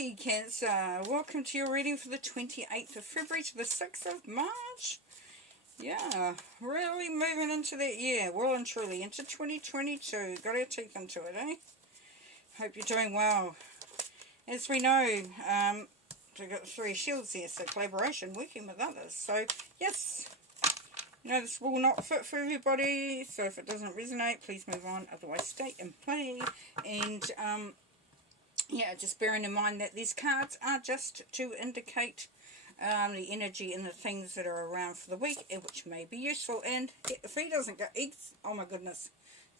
Hey Cancer, welcome to your reading for the 28th of February to the 6th of March. Yeah, really moving into that year, well and truly, into 2022. Got our teeth into it, eh? Hope you're doing well. As we know, we've got the 3 shields there, so collaboration, working with others. So, yes, you know, this will not fit for everybody, so if it doesn't resonate, please move on, otherwise stay and play. And, yeah, just bearing in mind that these cards are just to indicate the energy and the things that are around for the week, which may be useful. And if he doesn't go, oh my goodness,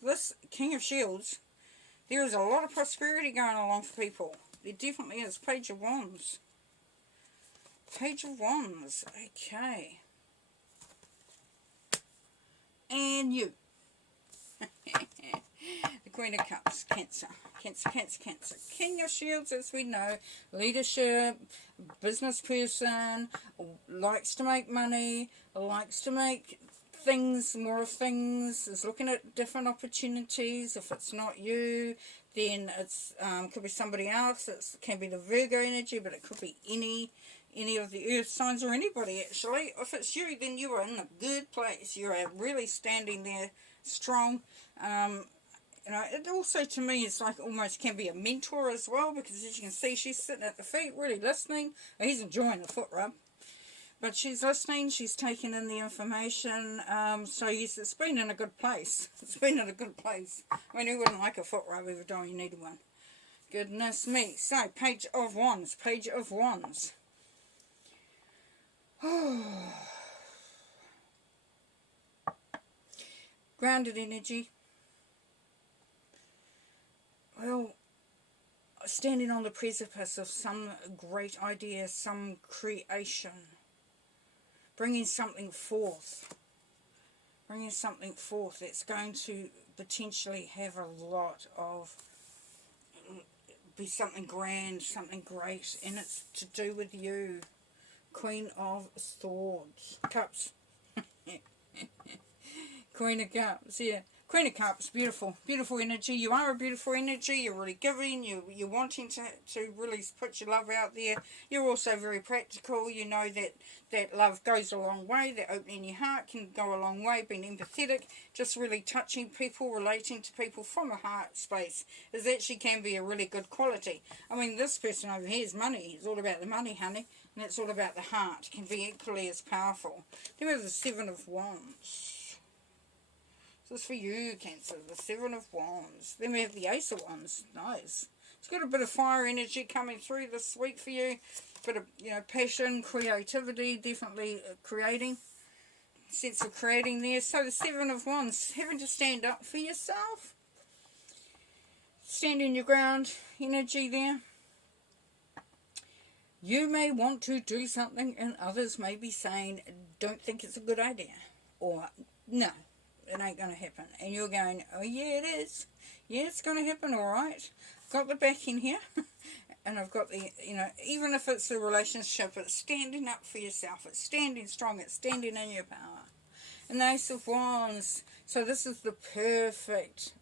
this King of Shields, there is a lot of prosperity going along for people. There definitely is. Page of Wands. Page of Wands. Okay. And you. The Queen of Cups, Cancer. Cancer, Cancer, Cancer. King of Shields, as we know, leadership, business person, likes to make money, likes to make things, more of things, is looking at different opportunities. If it's not you, then it's could be somebody else. It can be the Virgo energy, but it could be any of the earth signs or anybody actually. If it's you, then you are in a good place. You are really standing there strong. You know, it also to me is like almost can be a mentor as well, because as you can see, she's sitting at the feet really listening. Well, he's enjoying the foot rub, but she's listening, she's taking in the information. So yes, it's been in a good place. It's been in a good place. I mean, who wouldn't like a foot rub every time you needed one? Goodness me. So, Page of Wands, Page of Wands. Grounded energy. Well, standing on the precipice of some great idea, some creation, bringing something forth that's going to potentially have a lot of, be something grand, something great, and it's to do with you. Queen of Swords, Cups, Queen of Cups, yeah. Queen of Cups, beautiful, beautiful energy. You are a beautiful energy. You're really giving. You're wanting to really put your love out there. You're also very practical. You know that love goes a long way. That opening your heart can go a long way. Being empathetic, just really touching people, relating to people from a heart space, is actually can be a really good quality. I mean, this person over here is money. It's all about the money, honey. And it's all about the heart. It can be equally as powerful. Then we have the 7 of Wands. This is for you, Cancer, the 7 of Wands. Then we have the Ace of Wands. Nice. It's got a bit of fire energy coming through this week for you. Bit of, you know, passion, creativity, definitely creating. Sense of creating there. So the 7 of Wands, having to stand up for yourself. Standing your ground energy there. You may want to do something and others may be saying, don't think it's a good idea. Or, no. It ain't going to happen. And you're going, oh yeah, it is. Yeah, it's going to happen, all right. Got the back in here. And I've got the, you know, even if it's a relationship, it's standing up for yourself. It's standing strong. It's standing in your power. And the Ace of Wands. So this is the perfect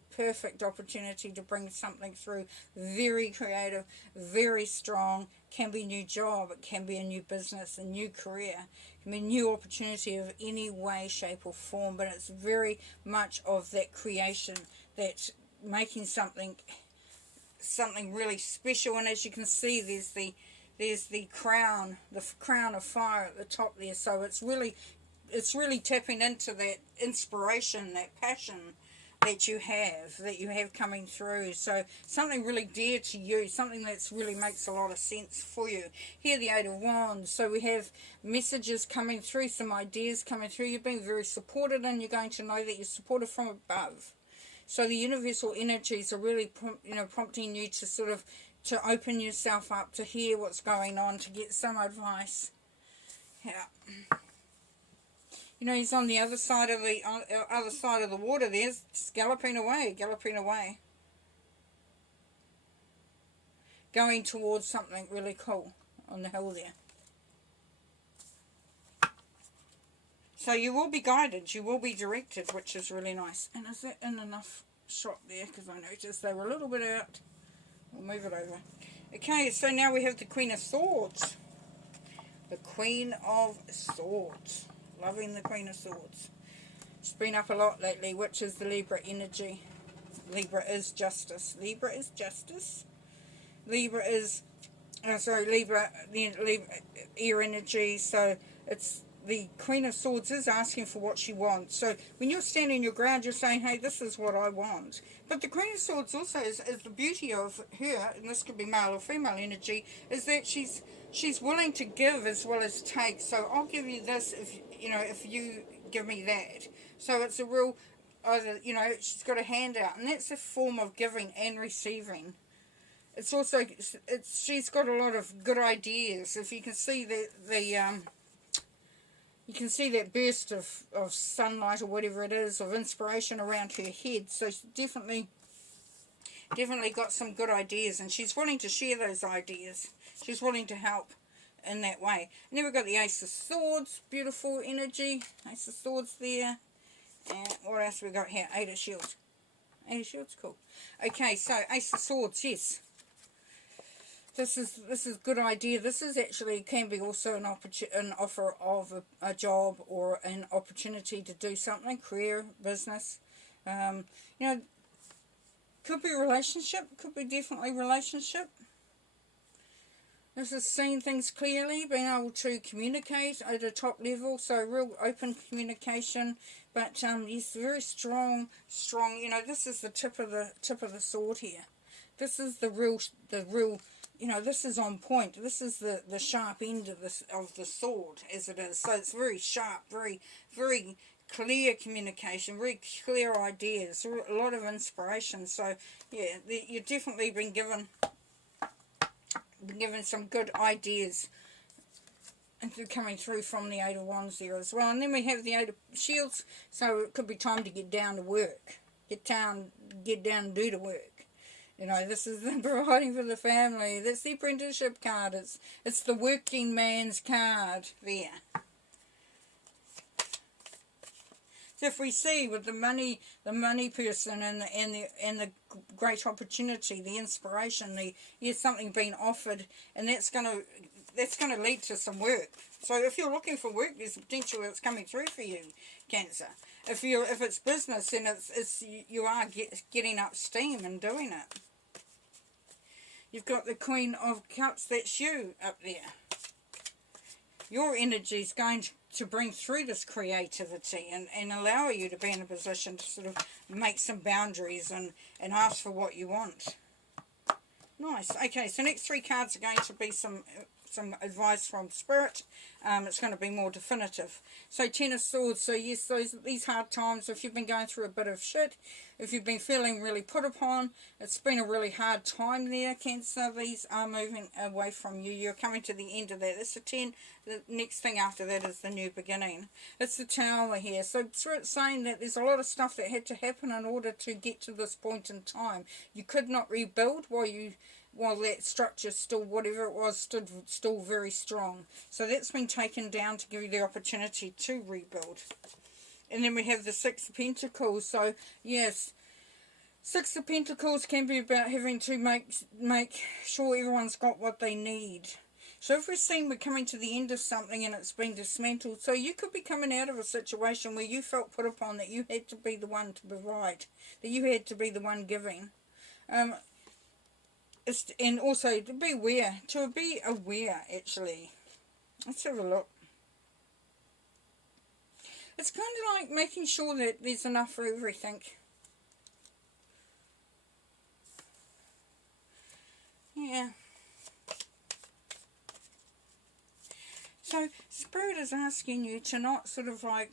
opportunity to bring something through. Very creative, very strong. Can be a new job. It can be a new business, a new career. It can be a new opportunity of any way, shape or form. But it's very much of that creation, that making something really special. And as you can see, there's the crown of fire at the top there. So it's really tapping into that inspiration, that passion that you have coming through. So something really dear to you, something that's really makes a lot of sense for you. Here, the 8 of Wands. So we have messages coming through, some ideas coming through. You're being very supported, and you're going to know that you're supported from above. So the universal energies are really prompting you to sort of to open yourself up, to hear what's going on, to get some advice. Yeah. You know, he's on the other side of the water there, just galloping away. Going towards something really cool on the hill there. So you will be guided, you will be directed, which is really nice. And is that in enough shot there? Because I noticed they were a little bit out. We'll move it over. Okay, so now we have the Queen of Swords. The Queen of Swords. Loving the Queen of Swords. She's been up a lot lately, which is the Libra energy. Libra is justice. Libra is justice. Libra is, Libra, the Libra air energy. So it's the Queen of Swords is asking for what she wants. So when you're standing your ground, you're saying, hey, this is what I want. But the Queen of Swords also is the beauty of her, and this could be male or female energy, is that she's willing to give as well as take. So I'll give you this if you give me that. So it's a real, either, she's got a handout, and that's a form of giving and receiving. It's also, she's got a lot of good ideas. If you can see you can see that burst of sunlight or whatever it is, of inspiration around her head. So she's definitely got some good ideas, and she's willing to share those ideas. She's willing to help in that way. And then we've got the Ace of Swords, beautiful energy. Ace of Swords there. And what else we got here? Eight of Shields. Eight of Shields, cool. Okay, so Ace of Swords, yes. This is good idea. This is actually can be also an offer of a job or an opportunity to do something, career, business. Could be a relationship. Could be definitely relationship. This is seeing things clearly, being able to communicate at a top level, so real open communication. But yes, very strong. This is the tip of the sword here. This is the real. This is on point. This is the sharp end of the sword, as it is. So it's very sharp, very, very clear communication, very clear ideas, a lot of inspiration. So yeah, you've definitely been given some good ideas and coming through from the Eight of Wands there as well. And then we have the Eight of Shields, so it could be time to get down to work, get down and do the work. This is the providing for the family. That's the apprenticeship card. It's the working man's card there. So if we see with the money person and the great opportunity, the inspiration, something being offered, and that's gonna lead to some work. So if you're looking for work, there's potential that's coming through for you, Cancer. If it's business, then you are getting up steam and doing it. You've got the Queen of Cups, that's you up there. Your energy is going to bring through this creativity and allow you to be in a position to sort of make some boundaries and ask for what you want. Nice. Okay, so next three cards are going to be some advice from Spirit. It's going to be more definitive. So Ten of Swords. So yes, these hard times, if you've been going through a bit of shit, if you've been feeling really put upon, it's been a really hard time there, Cancer. These are moving away from you. You're coming to the end of that. That's a 10. The next thing after that is the new beginning. It's the Tower here. So Spirit's saying that there's a lot of stuff that had to happen in order to get to this point in time. You could not rebuild while that structure still, whatever it was, stood still very strong. So that's been taken down to give you the opportunity to rebuild. And then we have the Six of Pentacles. So yes, Six of Pentacles can be about having to make sure everyone's got what they need. So if we're seeing we're coming to the end of something and it's been dismantled, so you could be coming out of a situation where you felt put upon, that you had to be the one to provide, that you had to be the one giving. And also to be aware, actually. Let's have a look. It's kind of like making sure that there's enough for everything. Yeah. So Spirit is asking you to not sort of like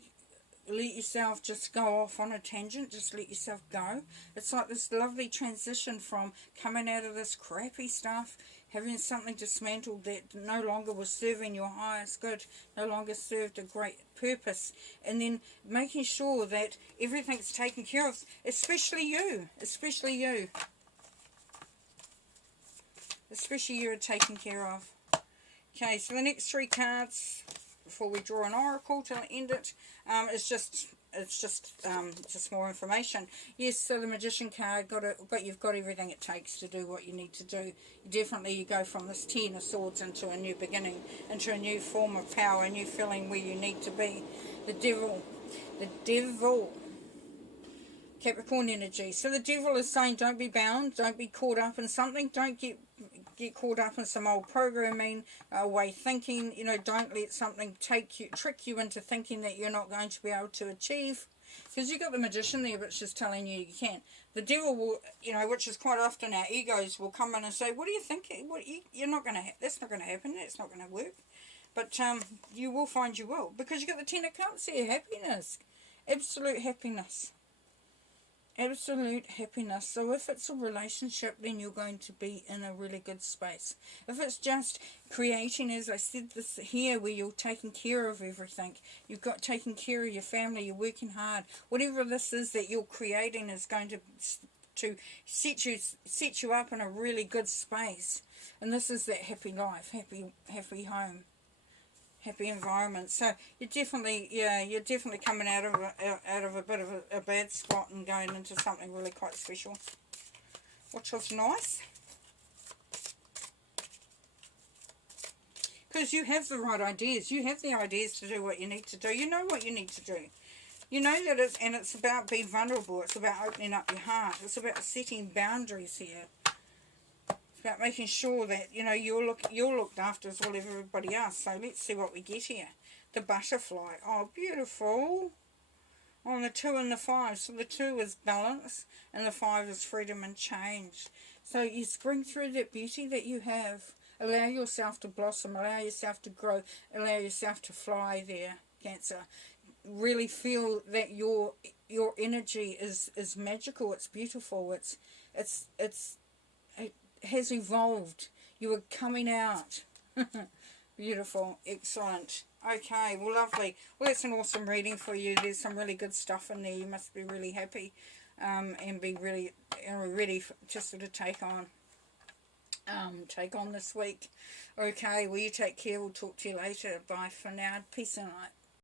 let yourself just go off on a tangent, just let yourself go. It's like this lovely transition from coming out of this crappy stuff, having something dismantled that no longer was serving your highest good, no longer served a great purpose, and then making sure that everything's taken care of, especially you are taken care of. Okay, so the next three cards, before we draw an oracle to end it, is just it's just more information. Yes, so the Magician card, but you've got everything it takes to do what you need to do. Definitely you go from this Ten of Swords into a new beginning, into a new form of power, a new feeling where you need to be. The Devil, Capricorn energy. So the Devil is saying don't be bound, don't be caught up in something, don't get caught up in some old programming, way thinking. You know, don't let something trick you into thinking that you're not going to be able to achieve. Because you've got the Magician there, which is telling you can. The Devil will, you know, which is quite often our egos will come in and say, what do you think? You're not going to, that's not going to happen, that's not going to work. But you will find you will. Because you've got the Ten of Cups here, happiness. Absolute happiness. Absolute happiness. So if it's a relationship, then you're going to be in a really good space. If it's just creating, as I said this here, where you're taking care of everything, you've got taking care of your family, you're working hard, whatever this is that you're creating is going to set you up in a really good space. And this is that happy life, happy home, happy environment. So you're definitely, you're definitely coming out of a bit of a bad spot and going into something really quite special, which was nice. Because you have the right ideas. You have the ideas to do what you need to do. You know what you need to do. You know that it's about being vulnerable. It's about opening up your heart. It's about setting boundaries here. About making sure that, you know, you're looked after as well as everybody else. So let's see what we get here. The Butterfly. Oh, beautiful. On the 2 and the 5. So the 2 is balance and the 5 is freedom and change. So you spring through that beauty that you have. Allow yourself to blossom. Allow yourself to grow. Allow yourself to fly there, Cancer. Really feel that your energy is magical. It's beautiful. It has evolved. You are coming out. Beautiful. Excellent. Okay, well, lovely. Well, that's an awesome reading for you. There's some really good stuff in there. You must be really happy and be really ready to sort of take on this week. Okay, well, you take care. We'll talk to you later. Bye for now. Peace and light.